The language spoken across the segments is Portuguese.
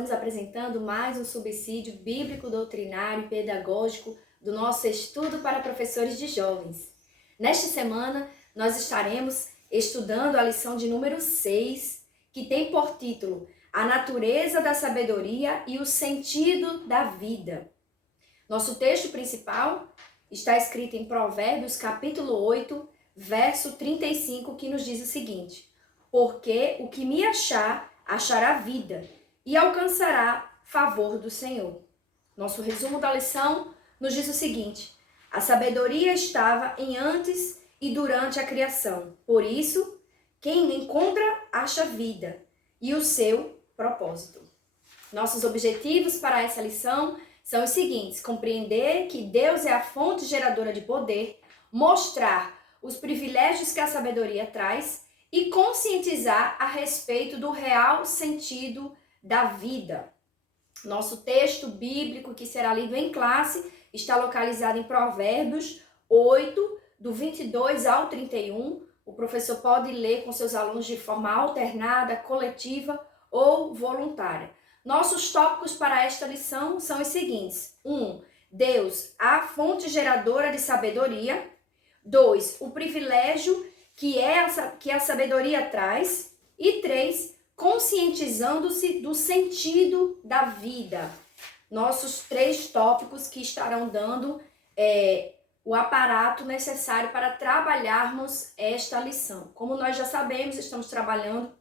Estamos apresentando mais um subsídio bíblico, doutrinário e pedagógico do nosso estudo para professores de jovens. Nesta semana, nós estaremos estudando a lição de número 6, que tem por título A Natureza da Sabedoria e o Sentido da Vida. Nosso texto principal está escrito em Provérbios, capítulo 8, verso 35, que nos diz o seguinte: porque o que me achar, achará vida e alcançará favor do Senhor. Nosso resumo da lição nos diz o seguinte: a sabedoria estava em antes e durante a criação. Por isso, quem encontra, acha vida e o seu propósito. Nossos objetivos para essa lição são os seguintes: compreender que Deus é a fonte geradora de poder, mostrar os privilégios que a sabedoria traz e conscientizar a respeito do real sentido da vida. Nosso texto bíblico que será lido em classe está localizado em Provérbios 8, do 22 ao 31. O professor pode ler com seus alunos de forma alternada, coletiva ou voluntária. Nossos tópicos para esta lição são os seguintes: 1. Deus, a fonte geradora de sabedoria. 2. O privilégio que a sabedoria traz. E 3. Conscientizando-se do sentido da vida. Nossos 3 tópicos que estarão dando o aparato necessário para trabalharmos esta lição. Como nós já sabemos, estamos trabalhando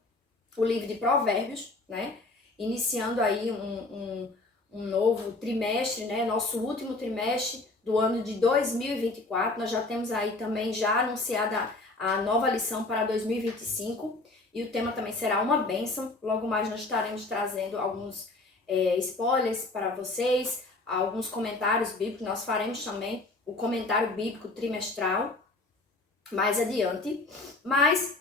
o livro de Provérbios, né? Iniciando aí um novo trimestre, né? Nosso último trimestre do ano de 2024. Nós já temos aí também já anunciada a nova lição para 2025. E o tema também será uma bênção. Logo mais nós estaremos trazendo alguns spoilers para vocês, alguns comentários bíblicos. Nós faremos também o comentário bíblico trimestral mais adiante. Mas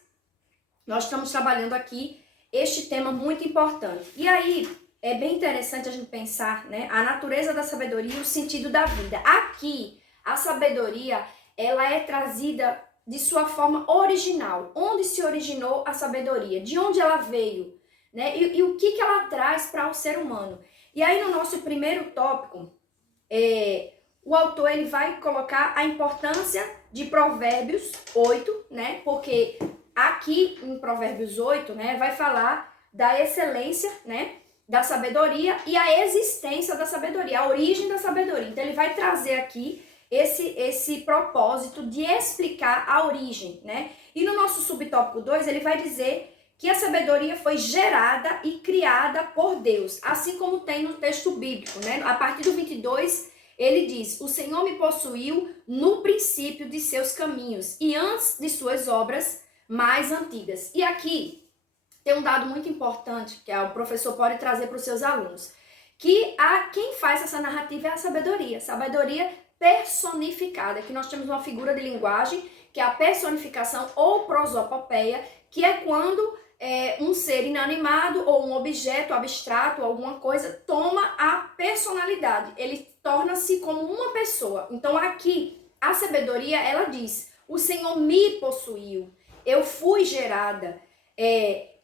nós estamos trabalhando aqui este tema muito importante. E aí é bem interessante a gente pensar, né, a natureza da sabedoria e o sentido da vida. Aqui a sabedoria ela é trazida de sua forma original. Onde se originou a sabedoria? De onde ela veio? Né? E o que ela traz para o ser humano? E aí no nosso primeiro tópico, o autor ele vai colocar a importância de Provérbios 8, né? Porque aqui em Provérbios 8, né, vai falar da excelência, né, da sabedoria e a existência da sabedoria, a origem da sabedoria. Então ele vai trazer aqui esse propósito de explicar a origem, né? E no nosso subtópico 2, ele vai dizer que a sabedoria foi gerada e criada por Deus, assim como tem no texto bíblico, né? A partir do 22, ele diz: o Senhor me possuiu no princípio de seus caminhos e antes de suas obras mais antigas. E aqui tem um dado muito importante que o professor pode trazer para os seus alunos, que quem faz essa narrativa é a sabedoria. Sabedoria personificada, que nós temos uma figura de linguagem, que é a personificação ou prosopopeia, que é quando um ser inanimado ou um objeto abstrato, alguma coisa, toma a personalidade, ele torna-se como uma pessoa. Então aqui, a sabedoria, ela diz: o Senhor me possuiu, eu fui gerada,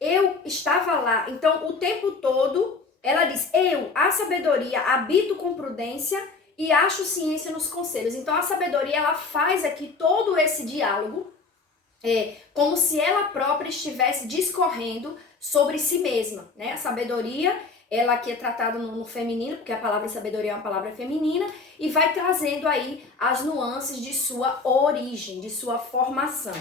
eu estava lá. Então o tempo todo, ela diz: eu, a sabedoria, habito com prudência e acho ciência nos conselhos. Então a sabedoria ela faz aqui todo esse diálogo como se ela própria estivesse discorrendo sobre si mesma, né? A sabedoria ela aqui é tratada no feminino, porque a palavra sabedoria é uma palavra feminina, e vai trazendo aí as nuances de sua origem, de sua formação.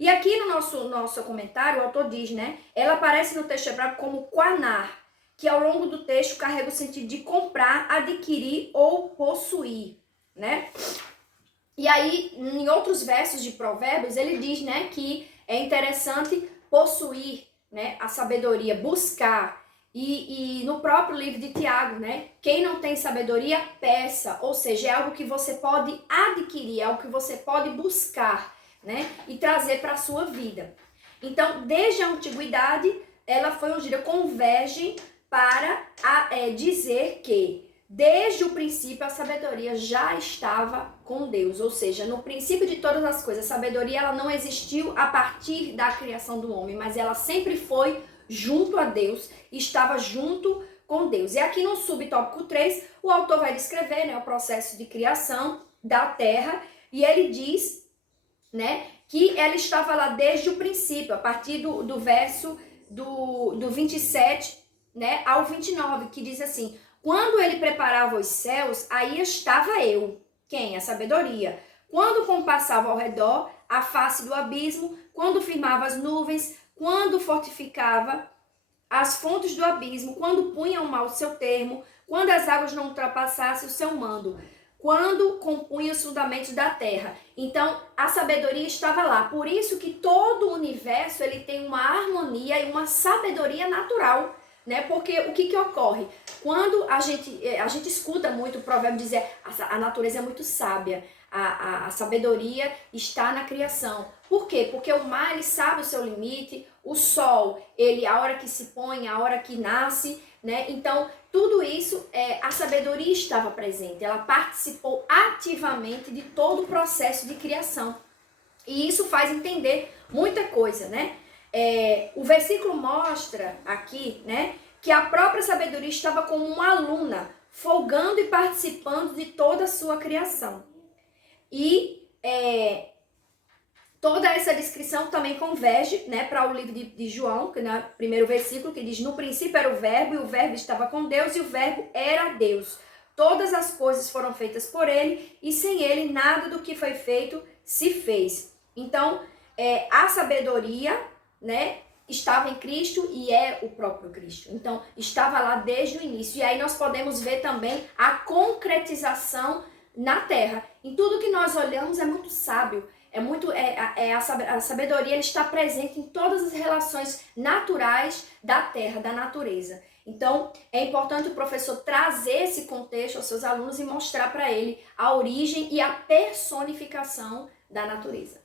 E aqui no nosso comentário o autor diz, né? Ela aparece no texto hebraico como quanar, que ao longo do texto carrega o sentido de comprar, adquirir ou possuir, né? E aí, em outros versos de Provérbios, ele diz, né, que é interessante possuir, né, a sabedoria, buscar. E no próprio livro de Tiago, né, quem não tem sabedoria, peça. Ou seja, é algo que você pode adquirir, é algo que você pode buscar, né, e trazer para a sua vida. Então, desde a antiguidade, ela foi ungida, convergem para dizer que desde o princípio a sabedoria já estava com Deus, ou seja, no princípio de todas as coisas, a sabedoria ela não existiu a partir da criação do homem, mas ela sempre foi junto a Deus, estava junto com Deus. E aqui no subtópico 3, o autor vai descrever, né, o processo de criação da terra, e ele diz, né, que ela estava lá desde o princípio, a partir do verso do 27, né, ao 29, que diz assim: quando ele preparava os céus, aí estava eu. Quem? A sabedoria. Quando compassava ao redor a face do abismo, quando firmava as nuvens, quando fortificava as fontes do abismo, quando punha o mal seu termo, quando as águas não ultrapassassem o seu mando, quando compunha os fundamentos da terra. Então, a sabedoria estava lá. Por isso que todo o universo ele tem uma harmonia e uma sabedoria natural, né? Porque o que ocorre? Quando a gente escuta muito o provérbio dizer a natureza é muito sábia, a sabedoria está na criação. Por quê? Porque o mar ele sabe o seu limite, o sol, ele a hora que se põe, a hora que nasce, né? Então, tudo isso, a sabedoria estava presente, ela participou ativamente de todo o processo de criação. E isso faz entender muita coisa, né? O versículo mostra aqui, né, que a própria sabedoria estava como uma aluna, folgando e participando de toda a sua criação. E toda essa descrição também converge, né, para o livro de João, que no primeiro versículo, que diz: no princípio era o verbo, e o verbo estava com Deus, e o verbo era Deus. Todas as coisas foram feitas por ele, e sem ele nada do que foi feito se fez. Então, a sabedoria, né, estava em Cristo e é o próprio Cristo. Então, estava lá desde o início. E aí nós podemos ver também a concretização na terra. Em tudo que nós olhamos é muito sábio. A sabedoria ela está presente em todas as relações naturais da terra, da natureza. Então, é importante o professor trazer esse contexto aos seus alunos e mostrar para ele a origem e a personificação da natureza.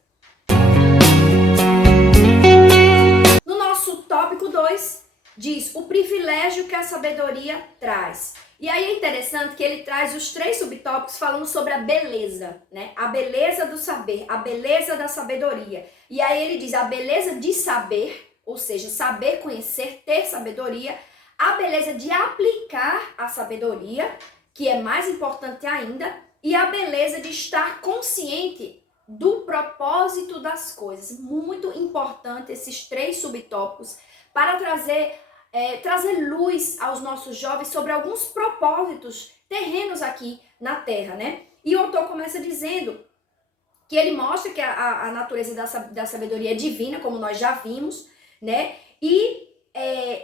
No nosso tópico 2, diz o privilégio que a sabedoria traz. E aí é interessante que ele traz os 3 subtópicos falando sobre a beleza, né? A beleza do saber, a beleza da sabedoria. E aí ele diz a beleza de saber, ou seja, saber, conhecer, ter sabedoria, a beleza de aplicar a sabedoria, que é mais importante ainda, e a beleza de estar consciente do propósito das coisas. Muito importante esses 3 subtópicos para trazer luz aos nossos jovens sobre alguns propósitos terrenos aqui na Terra, né? E o autor começa dizendo que ele mostra que a natureza da sabedoria é divina, como nós já vimos, né? E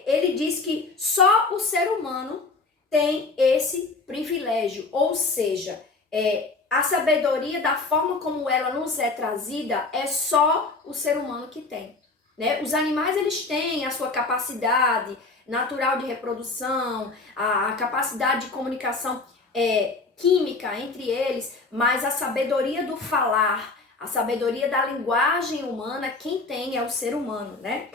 ele diz que só o ser humano tem esse privilégio, ou seja, a sabedoria da forma como ela nos é trazida é só o ser humano que tem. Né? Os animais eles têm a sua capacidade natural de reprodução, a capacidade de comunicação química entre eles, mas a sabedoria do falar, a sabedoria da linguagem humana, quem tem é o ser humano, né?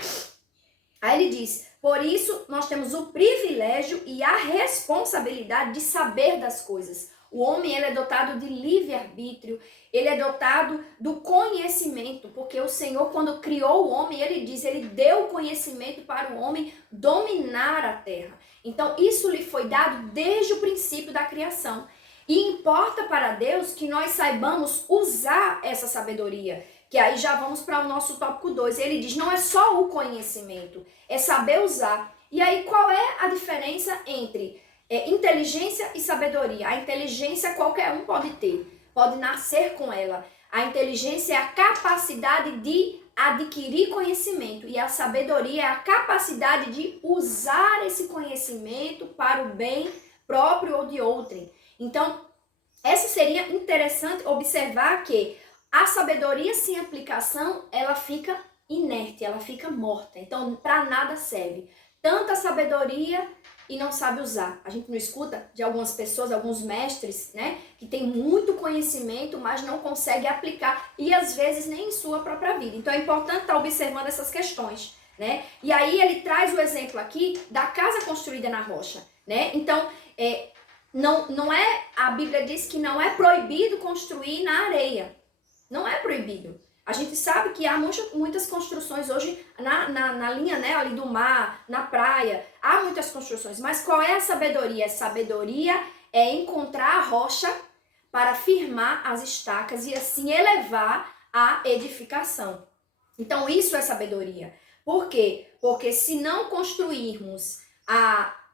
Aí ele diz: por isso nós temos o privilégio e a responsabilidade de saber das coisas. O homem ele é dotado de livre-arbítrio, ele é dotado do conhecimento, porque o Senhor, quando criou o homem, ele diz, ele deu conhecimento para o homem dominar a terra. Então, isso lhe foi dado desde o princípio da criação. E importa para Deus que nós saibamos usar essa sabedoria, que aí já vamos para o nosso tópico 2. Ele diz, não é só o conhecimento, é saber usar. E aí, qual é a diferença entre inteligência e sabedoria? A inteligência qualquer um pode ter, pode nascer com ela. A inteligência é a capacidade de adquirir conhecimento e a sabedoria é a capacidade de usar esse conhecimento para o bem próprio ou de outrem. Então, essa seria interessante observar que a sabedoria sem aplicação, ela fica inerte, ela fica morta. Então, para nada serve. Tanta sabedoria e não sabe usar. A gente não escuta de algumas pessoas, alguns mestres, né, que tem muito conhecimento, mas não consegue aplicar e às vezes nem em sua própria vida. Então é importante estar observando essas questões, né? E aí ele traz o exemplo aqui da casa construída na rocha, né? Então, a Bíblia diz que não é proibido construir na areia. Não é proibido. A gente sabe que há muitas construções hoje na linha, né, ali do mar, na praia. Há muitas construções. Mas qual é a sabedoria? A sabedoria é encontrar a rocha para firmar as estacas e assim elevar a edificação. Então isso é sabedoria. Por quê? Porque se não construirmos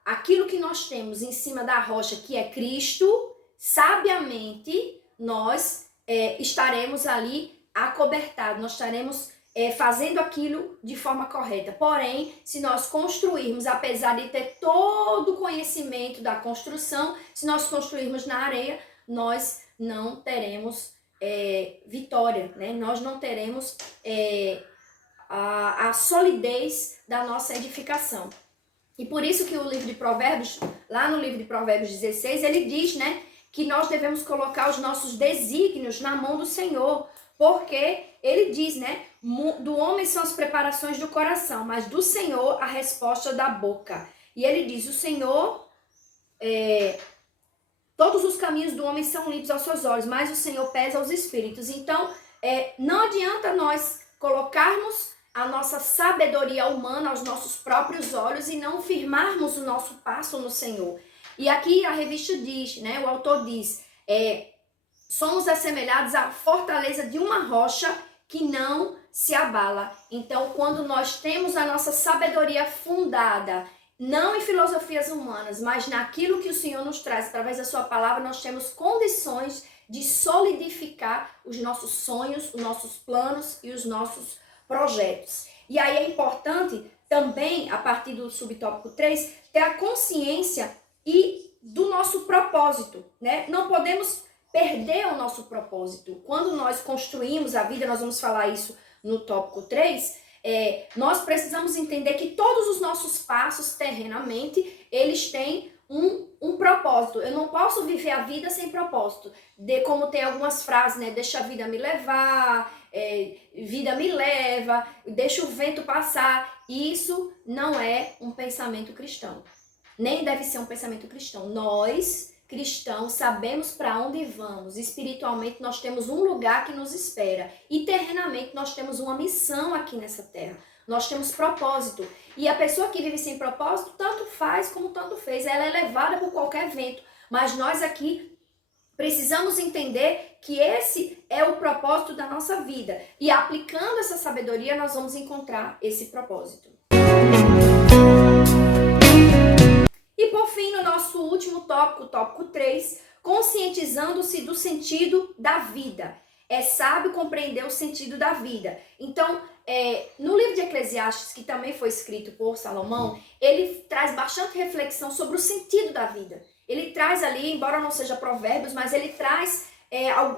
aquilo que nós temos em cima da rocha, que é Cristo, sabiamente nós estaremos ali acobertados, nós estaremos fazendo aquilo de forma correta. Porém, se nós construirmos, apesar de ter todo o conhecimento da construção, se nós construirmos na areia, nós não teremos vitória, né? Nós não teremos a solidez da nossa edificação. E por isso que o livro de Provérbios, lá no livro de Provérbios 16, ele diz, né, que nós devemos colocar os nossos desígnios na mão do Senhor, porque ele diz, né, do homem são as preparações do coração, mas do Senhor a resposta da boca. E ele diz, o Senhor, todos os caminhos do homem são limpos aos seus olhos, mas o Senhor pesa os espíritos. Então, não adianta nós colocarmos a nossa sabedoria humana aos nossos próprios olhos e não firmarmos o nosso passo no Senhor. E aqui a revista diz, né, o autor diz, somos assemelhados à fortaleza de uma rocha que não se abala. Então, quando nós temos a nossa sabedoria fundada, não em filosofias humanas, mas naquilo que o Senhor nos traz através da sua palavra, nós temos condições de solidificar os nossos sonhos, os nossos planos e os nossos projetos. E aí é importante também, a partir do subtópico 3, ter a consciência do nosso propósito, né? Não podemos perder o nosso propósito. Quando nós construímos a vida, nós vamos falar isso no tópico 3, nós precisamos entender que todos os nossos passos terrenamente, eles têm um propósito. Eu não posso viver a vida sem propósito. Como tem algumas frases, né? Deixa a vida me levar, vida me leva, deixa o vento passar. Isso não é um pensamento cristão. Nem deve ser um pensamento cristão. Nós, cristãos, sabemos para onde vamos. Espiritualmente, nós temos um lugar que nos espera. E terrenamente, nós temos uma missão aqui nessa terra. Nós temos propósito. E a pessoa que vive sem propósito, tanto faz como tanto fez. Ela é levada por qualquer vento. Mas nós aqui precisamos entender que esse é o propósito da nossa vida. E aplicando essa sabedoria, nós vamos encontrar esse propósito. E por fim, no nosso último tópico, tópico 3, conscientizando-se do sentido da vida. É sábio compreender o sentido da vida. Então, no livro de Eclesiastes, que também foi escrito por Salomão, ele traz bastante reflexão sobre o sentido da vida. Ele traz ali, embora não seja provérbios, mas ele traz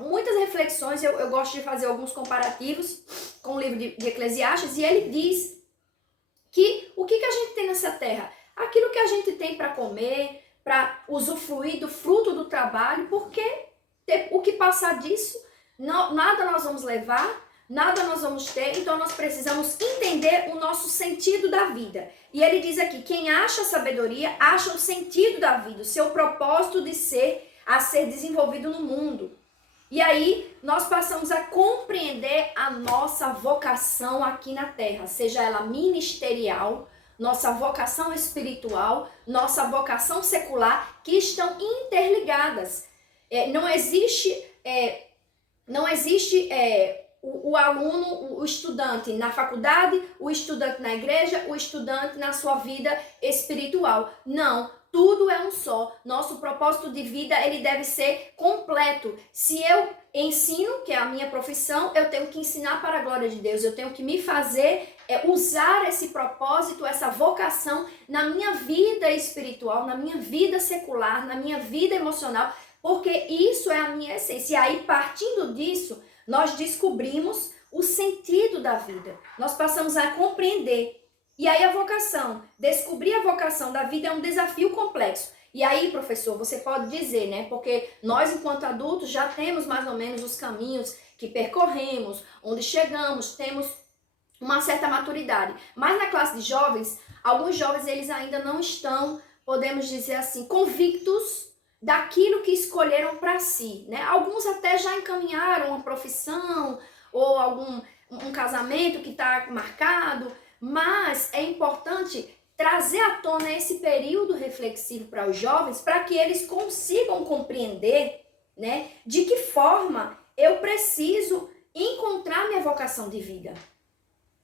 muitas reflexões. Eu gosto de fazer alguns comparativos com o livro de Eclesiastes, e ele diz que o que a gente tem nessa terra? Aquilo que a gente tem para comer, para usufruir do fruto do trabalho, porque o que passar disso, nada nós vamos levar, nada nós vamos ter, então nós precisamos entender o nosso sentido da vida. E ele diz aqui, quem acha sabedoria, acha o sentido da vida, o seu propósito de a ser desenvolvido no mundo. E aí nós passamos a compreender a nossa vocação aqui na terra, seja ela ministerial, nossa vocação espiritual, nossa vocação secular, que estão interligadas. Não existe o aluno, o estudante na faculdade, o estudante na igreja, o estudante na sua vida espiritual. Não, tudo é um só. Nosso propósito de vida, ele deve ser completo. Se eu ensino, que é a minha profissão, eu tenho que ensinar para a glória de Deus. Eu tenho que me fazer usar esse propósito, essa vocação na minha vida espiritual, na minha vida secular, na minha vida emocional, porque isso é a minha essência. E aí, partindo disso, nós descobrimos o sentido da vida. Nós passamos a compreender. E aí a vocação, descobrir a vocação da vida é um desafio complexo. E aí, professor, você pode dizer, né? Porque nós, enquanto adultos, já temos mais ou menos os caminhos que percorremos, onde chegamos, temos uma certa maturidade. Mas na classe de jovens, alguns jovens, eles ainda não estão, podemos dizer assim, convictos daquilo que escolheram para si, né? Alguns até já encaminharam uma profissão, ou um casamento que está marcado, mas é importante trazer à tona esse período reflexivo para os jovens, para que eles consigam compreender, né, de que forma eu preciso encontrar minha vocação de vida.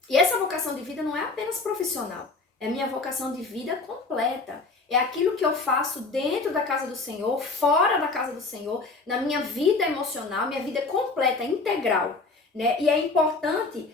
E essa vocação de vida não é apenas profissional, é minha vocação de vida completa. É aquilo que eu faço dentro da casa do Senhor, fora da casa do Senhor, na minha vida emocional, minha vida completa, integral, né? E é importante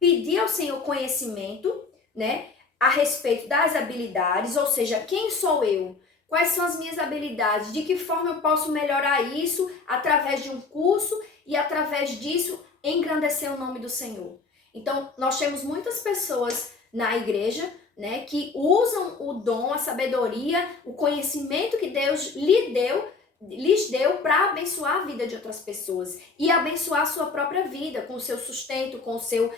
pedir ao Senhor conhecimento, né, a respeito das habilidades, ou seja, quem sou eu? Quais são as minhas habilidades? De que forma eu posso melhorar isso através de um curso e através disso engrandecer o nome do Senhor? Então, nós temos muitas pessoas na igreja, né, que usam o dom, a sabedoria, o conhecimento que Deus lhes deu para abençoar a vida de outras pessoas e abençoar a sua própria vida com o seu sustento, com o seu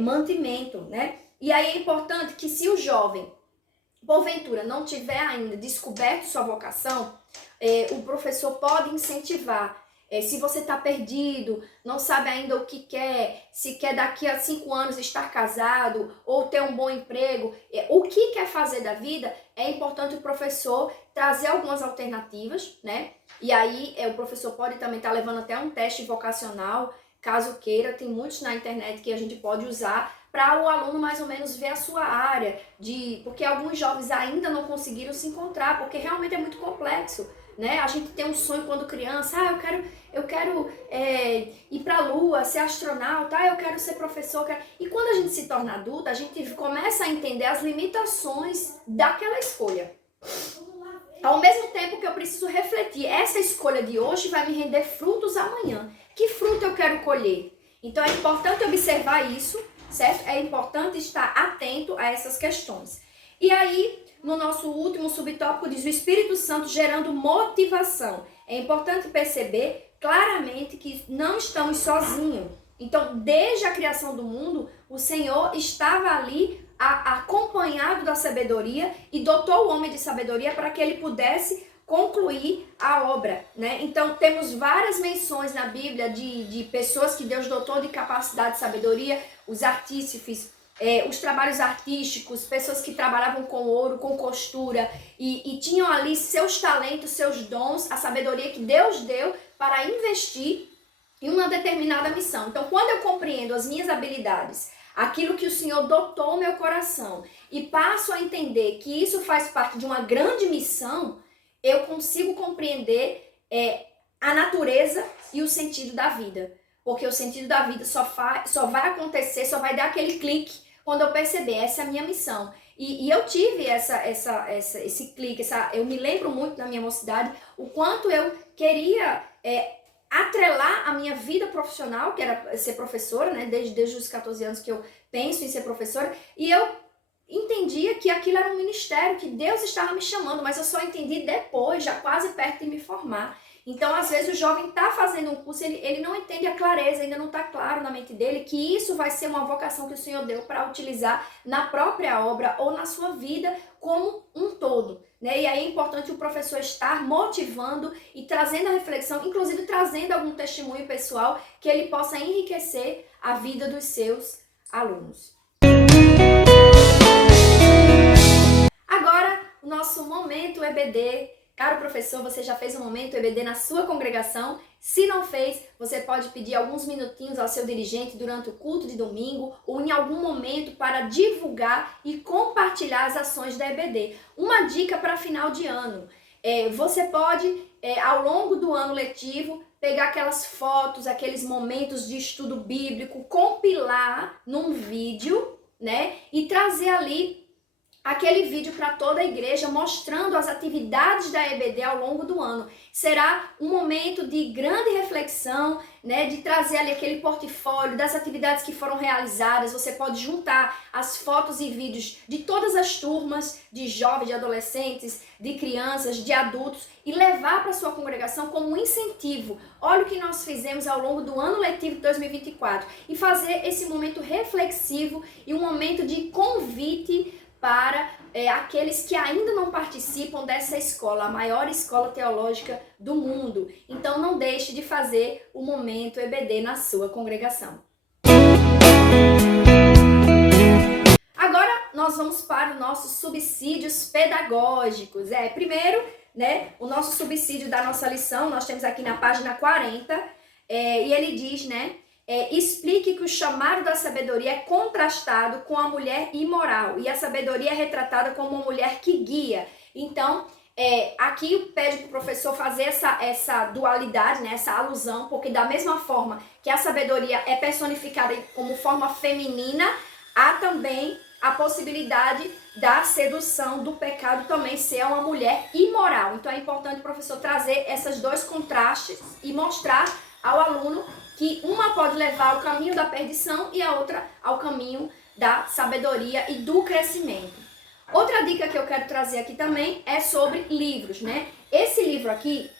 mantimento, né? E aí é importante que, se o jovem, porventura, não tiver ainda descoberto sua vocação, o professor pode incentivar. Se você está perdido, não sabe ainda o que quer, se quer daqui a 5 anos estar casado ou ter um bom emprego, o que quer fazer da vida, é importante o professor trazer algumas alternativas, né? E aí o professor pode também estar levando até um teste vocacional, caso queira, tem muitos na internet que a gente pode usar para o aluno mais ou menos ver a sua área, porque alguns jovens ainda não conseguiram se encontrar, porque realmente é muito complexo, né? A gente tem um sonho quando criança, eu quero ir para a lua, ser astronauta, eu quero ser professor, E quando a gente se torna adulta, a gente começa a entender as limitações daquela escolha. Ao mesmo tempo que eu preciso refletir, essa escolha de hoje vai me render frutos amanhã. Que fruto eu quero colher? Então é importante observar isso, certo? É importante estar atento a essas questões. E aí, no nosso último subtópico, diz o Espírito Santo gerando motivação. É importante perceber claramente que não estamos sozinhos. Então, desde a criação do mundo, o Senhor estava ali acompanhado da sabedoria e dotou o homem de sabedoria para que ele pudesse concluir a obra, né? Então, temos várias menções na Bíblia de pessoas que Deus dotou de capacidade de sabedoria, os artífices, os trabalhos artísticos, pessoas que trabalhavam com ouro, com costura e tinham ali seus talentos, seus dons, a sabedoria que Deus deu para investir em uma determinada missão. Então, quando eu compreendo as minhas habilidades, aquilo que o Senhor dotou meu coração e passo a entender que isso faz parte de uma grande missão, eu consigo compreender a natureza e o sentido da vida. Porque o sentido da vida só vai acontecer, só vai dar aquele clique quando eu perceber, essa é a minha missão. E eu tive esse clique, eu me lembro muito na minha mocidade, o quanto eu queria atrelar a minha vida profissional, que era ser professora, né? Desde os 14 anos que eu penso em ser professora, e eu entendia que aquilo era um ministério, que Deus estava me chamando, mas eu só entendi depois, já quase perto de me formar. Então, às vezes, o jovem está fazendo um curso, ele não entende a clareza, ainda não está claro na mente dele que isso vai ser uma vocação que o Senhor deu para utilizar na própria obra ou na sua vida como um todo, né? E aí é importante o professor estar motivando e trazendo a reflexão, inclusive trazendo algum testemunho pessoal que ele possa enriquecer a vida dos seus alunos. Agora, o nosso momento EBD. Caro professor, você já fez um momento EBD na sua congregação? Se não fez, você pode pedir alguns minutinhos ao seu dirigente durante o culto de domingo ou em algum momento para divulgar e compartilhar as ações da EBD. Uma dica para final de ano. Você pode, ao longo do ano letivo, pegar aquelas fotos, aqueles momentos de estudo bíblico, compilar num vídeo, né? E trazer ali aquele vídeo para toda a igreja mostrando as atividades da EBD ao longo do ano. Será um momento de grande reflexão, né, de trazer ali aquele portfólio das atividades que foram realizadas. Você pode juntar as fotos e vídeos de todas as turmas, de jovens, de adolescentes, de crianças, de adultos, e levar para sua congregação como um incentivo. Olha o que nós fizemos ao longo do ano letivo de 2024 e fazer esse momento reflexivo e um momento de convite para aqueles que ainda não participam dessa escola, a maior escola teológica do mundo. Então não deixe de fazer o Momento EBD na sua congregação. Agora nós vamos para os nossos subsídios pedagógicos. Primeiro, né, o nosso subsídio da nossa lição, nós temos aqui na página 40, e ele diz, né, explique que o chamado da sabedoria é contrastado com a mulher imoral e a sabedoria é retratada como uma mulher que guia. Então, aqui pede para o professor fazer essa dualidade, né, essa alusão, porque da mesma forma que a sabedoria é personificada como forma feminina, há também a possibilidade da sedução, do pecado também ser uma mulher imoral. Então é importante o professor trazer esses dois contrastes e mostrar ao aluno que uma pode levar ao caminho da perdição e a outra ao caminho da sabedoria e do crescimento. Outra dica que eu quero trazer aqui também é sobre livros, né? Esse livro aqui,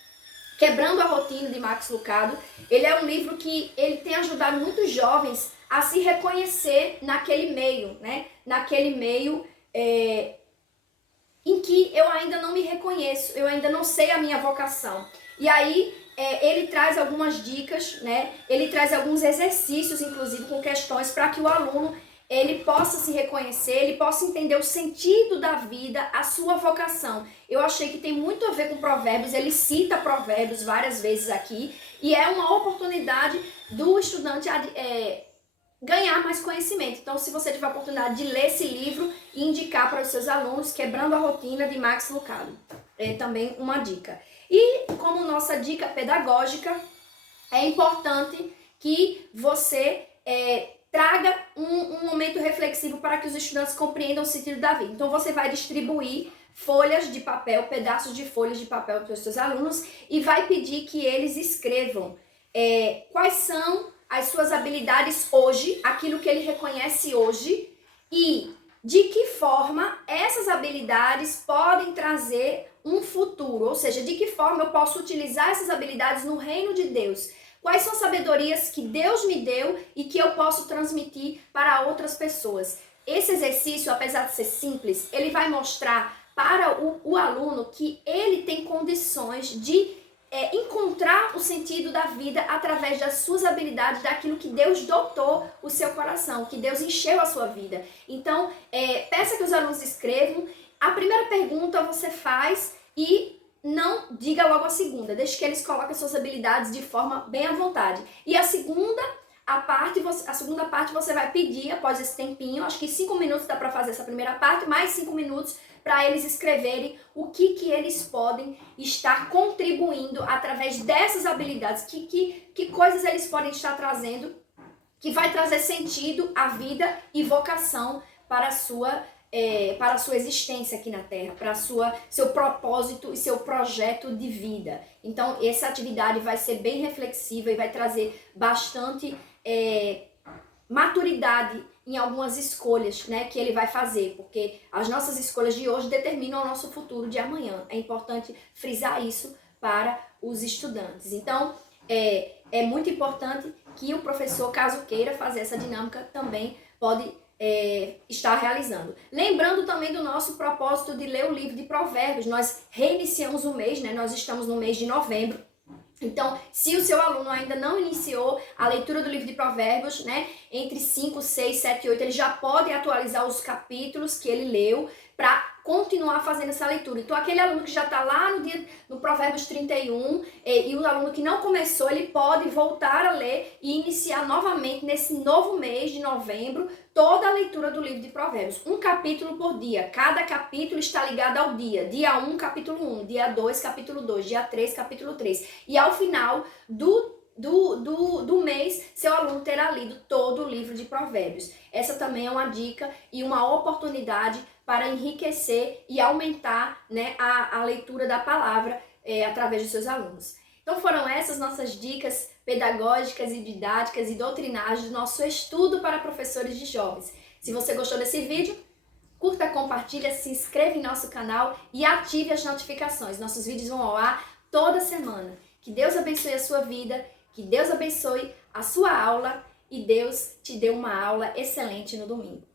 Quebrando a Rotina, de Max Lucado, ele é um livro que ele tem ajudado muitos jovens a se reconhecer naquele meio, né? Naquele meio em que eu ainda não me reconheço, eu ainda não sei a minha vocação. E aí ele traz algumas dicas, né? Ele traz alguns exercícios, inclusive com questões, para que o aluno ele possa se reconhecer, ele possa entender o sentido da vida, a sua vocação. Eu achei que tem muito a ver com Provérbios, ele cita Provérbios várias vezes aqui, e é uma oportunidade do estudante ganhar mais conhecimento. Então, se você tiver a oportunidade de ler esse livro e indicar para os seus alunos, Quebrando a Rotina, de Max Lucado. É também uma dica. E como nossa dica pedagógica, é importante que você traga um momento reflexivo para que os estudantes compreendam o sentido da vida. Então, você vai distribuir folhas de papel, pedaços de folhas de papel para os seus alunos e vai pedir que eles escrevam quais são as suas habilidades hoje, aquilo que ele reconhece hoje e de que forma essas habilidades podem trazer um futuro, ou seja, de que forma eu posso utilizar essas habilidades no reino de Deus. Quais são as sabedorias que Deus me deu e que eu posso transmitir para outras pessoas. Esse exercício, apesar de ser simples, ele vai mostrar para o aluno que ele tem condições de encontrar o sentido da vida através das suas habilidades, daquilo que Deus dotou o seu coração, que Deus encheu a sua vida. Então, peça que os alunos escrevam. A primeira pergunta você faz e não diga logo a segunda. Deixe que eles coloquem suas habilidades de forma bem à vontade. E a segunda parte você vai pedir, após esse tempinho, acho que 5 minutos dá para fazer essa primeira parte, mais 5 minutos para eles escreverem o que eles podem estar contribuindo através dessas habilidades, que coisas eles podem estar trazendo, que vai trazer sentido à vida e vocação para a sua existência aqui na Terra, para seu propósito e seu projeto de vida. Então, essa atividade vai ser bem reflexiva e vai trazer bastante maturidade em algumas escolhas, né, que ele vai fazer, porque as nossas escolhas de hoje determinam o nosso futuro de amanhã. É importante frisar isso para os estudantes. Então, é muito importante que o professor, caso queira fazer essa dinâmica, também pode estar realizando. Lembrando também do nosso propósito de ler o livro de Provérbios. Nós reiniciamos o mês, né? Nós estamos no mês de novembro. Então, se o seu aluno ainda não iniciou a leitura do livro de Provérbios, né, entre 5, 6, 7 e 8, ele já pode atualizar os capítulos que ele leu para continuar fazendo essa leitura. Então, aquele aluno que já está lá no Provérbios 31 e o aluno que não começou, ele pode voltar a ler e iniciar novamente nesse novo mês de novembro toda a leitura do livro de Provérbios. Um capítulo por dia. Cada capítulo está ligado ao dia. Dia 1, capítulo 1. Dia 2, capítulo 2. Dia 3, capítulo 3. E ao final do mês, seu aluno terá lido todo o livro de Provérbios. Essa também é uma dica e uma oportunidade para enriquecer e aumentar, né, a leitura da palavra através dos seus alunos. Então foram essas nossas dicas pedagógicas e didáticas e doutrinárias do nosso estudo para professores de jovens. Se você gostou desse vídeo, curta, compartilha, se inscreva em nosso canal e ative as notificações. Nossos vídeos vão ao ar toda semana. Que Deus abençoe a sua vida, que Deus abençoe a sua aula e Deus te dê uma aula excelente no domingo.